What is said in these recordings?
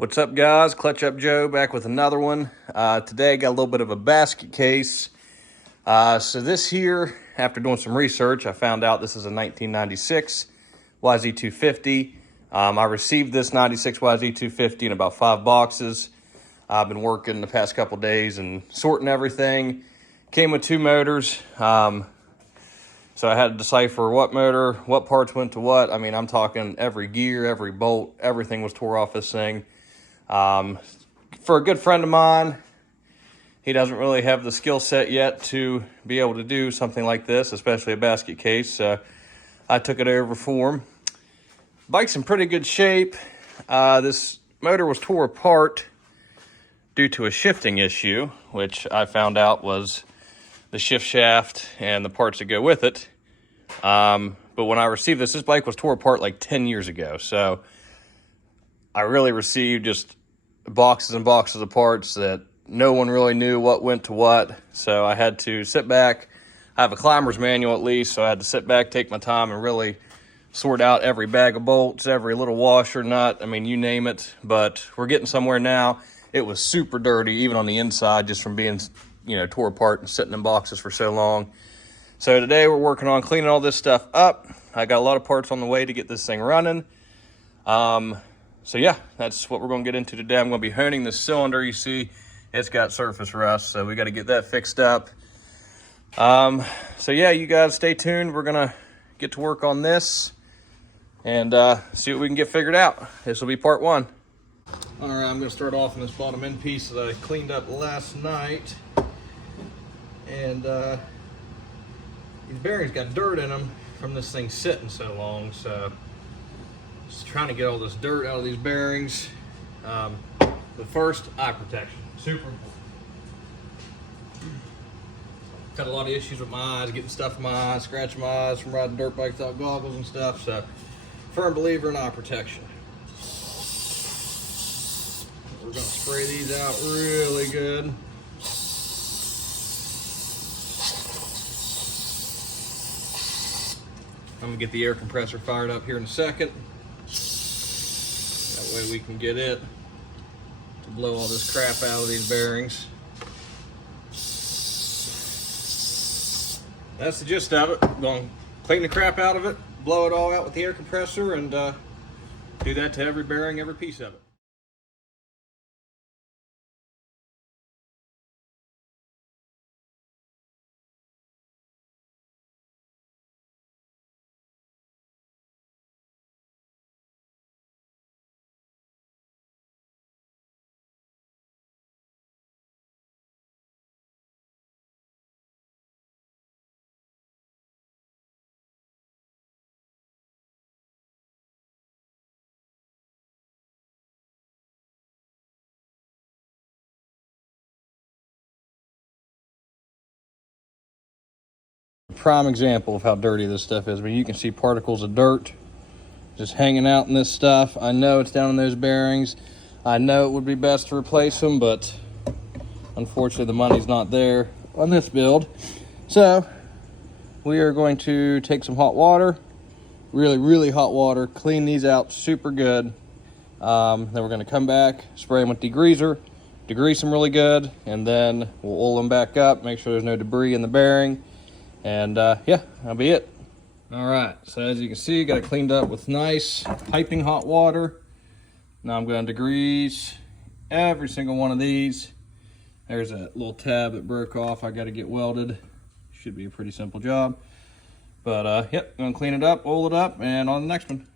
What's up, guys? Clutch Up Joe back with another one. Today I got a little bit of a basket case. So this here, after doing some research, I found out this is a 1996 yz250. I received this 96 yz250 in about 5 boxes. I've been working the past couple days and sorting everything. Came with 2 motors. So I had to decipher what motor, what parts went to what. I mean, I'm talking every gear, every bolt, everything was tore off this thing. For a good friend of mine, he doesn't really have the skill set yet to be able to do something like this, especially a basket case. So I took it over for him. Bike's in pretty good shape. This motor was tore apart due to a shifting issue, which I found out was the shift shaft and the parts that go with it. But when I received this bike was tore apart like 10 years ago. So I really received just boxes and boxes of parts that no one really knew what went to what. So I had to sit back. I have a climber's manual at least, so I had to sit back, take my time, and really sort out every bag of bolts, every little washer, nut, I mean, you name it. But we're getting somewhere now. It was super dirty, even on the inside, just from being, tore apart and sitting in boxes for so long. So today we're working on cleaning all this stuff up. I got a lot of parts on the way to get this thing running. So yeah, that's what we're going to get into today. I'm going to be honing this cylinder. You see, it's got surface rust, so we got to get that fixed up. So yeah, you guys stay tuned. We're going to get to work on this and see what we can get figured out. This will be part 1. All right, I'm going to start off on this bottom end piece that I cleaned up last night. And these bearings got dirt in them from this thing sitting so long, so just trying to get all this dirt out of these bearings. But first, eye protection, super important. Got a lot of issues with my eyes, getting stuff in my eyes, scratching my eyes from riding dirt bikes without goggles and stuff, so firm believer in eye protection. We're gonna spray these out really good. I'm gonna get the air compressor fired up here in a second. That way we can get it to blow all this crap out of these bearings. That's the gist of it. I'm gonna clean the crap out of it, blow it all out with the air compressor, and do that to every bearing, every piece of it. Prime example of how dirty this stuff is. I mean, you can see particles of dirt just hanging out in this stuff. I know it's down in those bearings. I know it would be best to replace them, but unfortunately the money's not there on this build. So we are going to take some hot water, really hot water, clean these out super good. Then we're going to come back, spray them with degreaser, degrease them really good, and then we'll oil them back up, make sure there's no debris in the bearing. And yeah, that'll be it. All right, so as you can see, got it cleaned up with nice piping hot water. Now I'm going to degrease every single one of these. There's a little tab that broke off. I got to get welded. Should be a pretty simple job. But yep, going to clean it up, oil it up, and on the next one.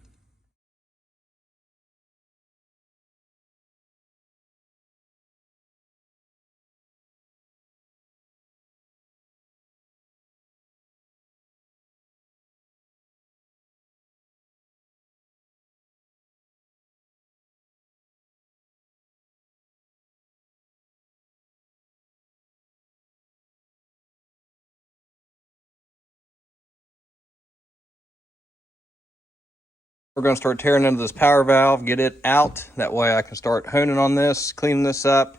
We're going to start tearing into this power valve, get it out. That way I can start honing on this, cleaning this up,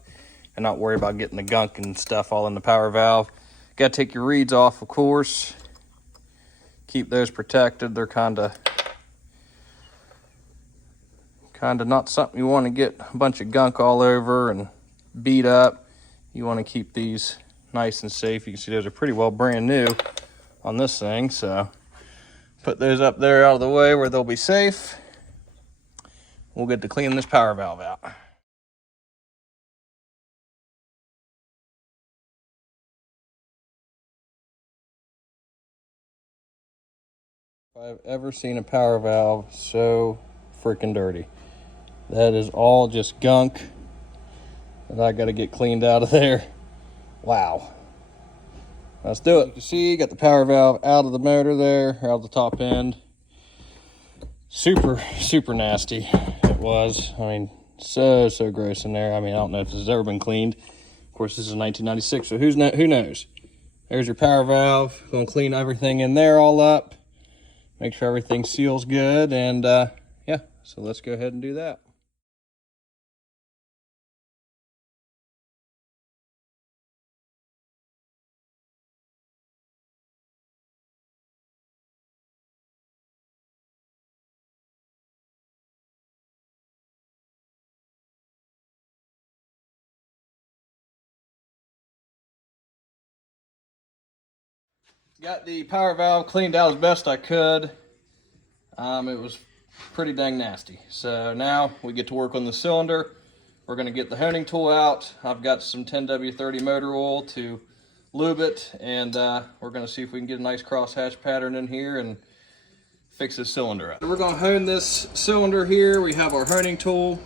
and not worry about getting the gunk and stuff all in the power valve. Got to take your reeds off, of course. Keep those protected. They're kind of Kind of not something you want to get a bunch of gunk all over and beat up. You want to keep these nice and safe. You can see those are pretty well brand new on this thing, so put those up there out of the way where they'll be safe. We'll get to clean this power valve out. If I've ever seen a power valve so freaking dirty. That is all just gunk that I got to get cleaned out of there. Wow. Let's do it. You can see, got the power valve out of the motor there, out of the top end. Super, super nasty it was. I mean, so gross in there. I mean, I don't know if this has ever been cleaned. Of course, this is 1996, so who knows? There's your power valve. Gonna clean everything in there all up. Make sure everything seals good, and yeah, so let's go ahead and do that. Got the power valve cleaned out as best I could. It was pretty dang nasty. So now we get to work on the cylinder. We're going to get the honing tool out. I've got some 10W30 motor oil to lube it, and we're going to see if we can get a nice crosshatch pattern in here and fix this cylinder up. We're going to hone this cylinder here. We have our honing tool.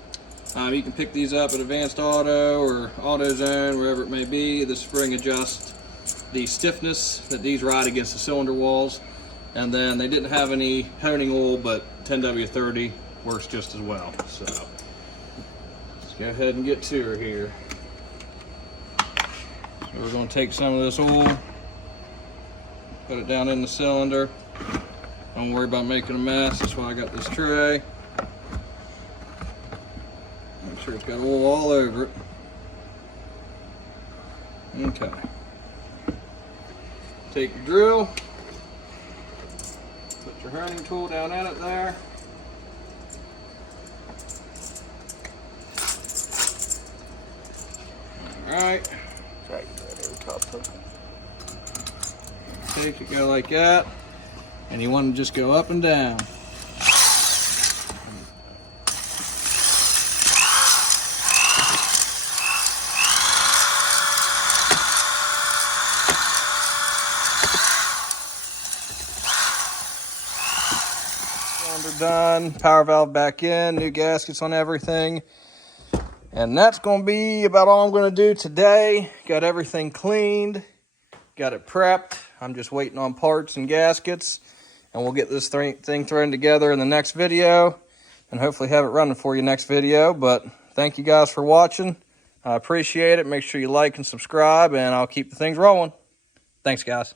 You can pick these up at Advanced Auto or AutoZone, wherever it may be. The spring adjusts the stiffness that these ride against the cylinder walls. And then they didn't have any honing oil, but 10W30 works just as well. So let's go ahead and get to her here. So we're going to take some of this oil, put it down in the cylinder. Don't worry about making a mess. That's why I got this tray. Make sure it's got oil all over it. Okay. Take your drill. Put your honing tool down in it there. Alright. Try to get that over top of it. Take it, go like that. And you want to just go up and down. Done, power valve back in, new gaskets on everything, and that's going to be about all I'm going to do today. Got everything cleaned, got it prepped. I'm just waiting on parts and gaskets, and we'll get this thing thrown together in the next video, and hopefully have it running for you next video. But thank you guys for watching. I appreciate it. Make sure you like and subscribe, and I'll keep the things rolling. Thanks, guys.